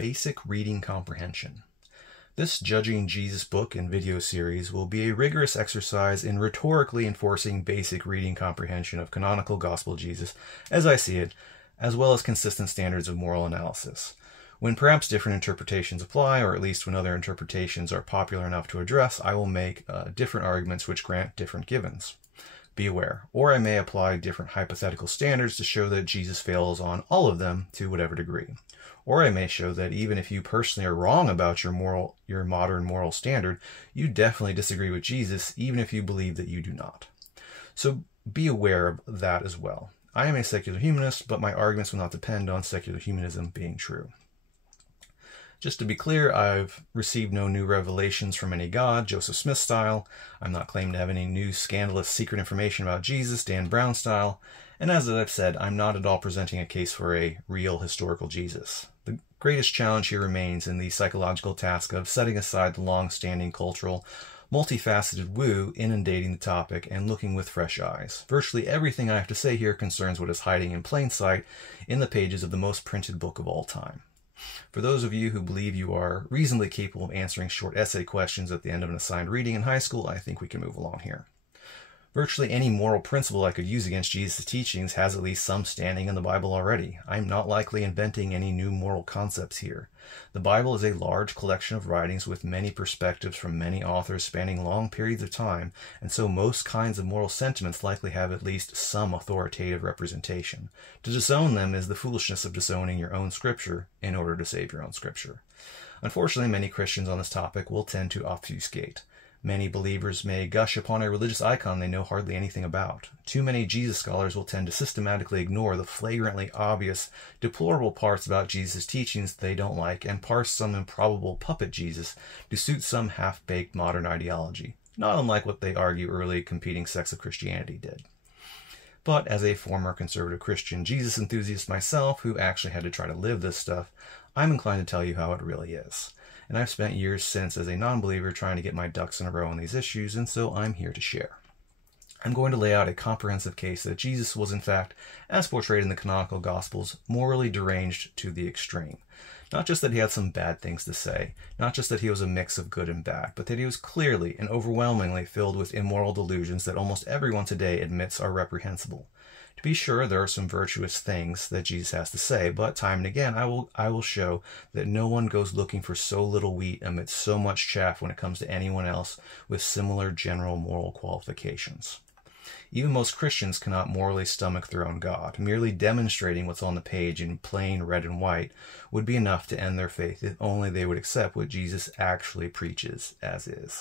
basic reading comprehension. This Judging Jesus book and video series will be a rigorous exercise in rhetorically enforcing basic reading comprehension of canonical gospel Jesus as I see it, as well as consistent standards of moral analysis. When perhaps different interpretations apply, or at least when other interpretations are popular enough to address, I will make different arguments which grant different givens. Be aware. Or I may apply different hypothetical standards to show that Jesus fails on all of them to whatever degree. Or I may show that even if you personally are wrong about your modern moral standard, you definitely disagree with Jesus, even if you believe that you do not. So be aware of that as well. I am a secular humanist, but my arguments will not depend on secular humanism being true. Just to be clear, I've received no new revelations from any God, Joseph Smith style. I'm not claiming to have any new scandalous secret information about Jesus, Dan Brown style. And as I've said, I'm not at all presenting a case for a real historical Jesus. The greatest challenge here remains in the psychological task of setting aside the long-standing cultural, multifaceted woo inundating the topic and looking with fresh eyes. Virtually everything I have to say here concerns what is hiding in plain sight in the pages of the most printed book of all time. For those of you who believe you are reasonably capable of answering short essay questions at the end of an assigned reading in high school, I think we can move along here. Virtually any moral principle I could use against Jesus' teachings has at least some standing in the Bible already. I'm not likely inventing any new moral concepts here. The Bible is a large collection of writings with many perspectives from many authors spanning long periods of time, and so most kinds of moral sentiments likely have at least some authoritative representation. To disown them is the foolishness of disowning your own scripture in order to save your own scripture. Unfortunately, many Christians on this topic will tend to obfuscate. Many believers may gush upon a religious icon they know hardly anything about. Too many Jesus scholars will tend to systematically ignore the flagrantly obvious, deplorable parts about Jesus' teachings they don't like and parse some improbable puppet Jesus to suit some half-baked modern ideology, not unlike what they argue early competing sects of Christianity did. But as a former conservative Christian Jesus enthusiast myself, who actually had to try to live this stuff, I'm inclined to tell you how it really is. And I've spent years since as a non-believer trying to get my ducks in a row on these issues, and so I'm here to share. I'm going to lay out a comprehensive case that Jesus was in fact, as portrayed in the canonical Gospels, morally deranged to the extreme. Not just that he had some bad things to say, not just that he was a mix of good and bad, but that he was clearly and overwhelmingly filled with immoral delusions that almost everyone today admits are reprehensible. To be sure, there are some virtuous things that Jesus has to say, but time and again I will show that no one goes looking for so little wheat amidst so much chaff when it comes to anyone else with similar general moral qualifications. Even most Christians cannot morally stomach their own God. Merely demonstrating what's on the page in plain red and white would be enough to end their faith if only they would accept what Jesus actually preaches as is.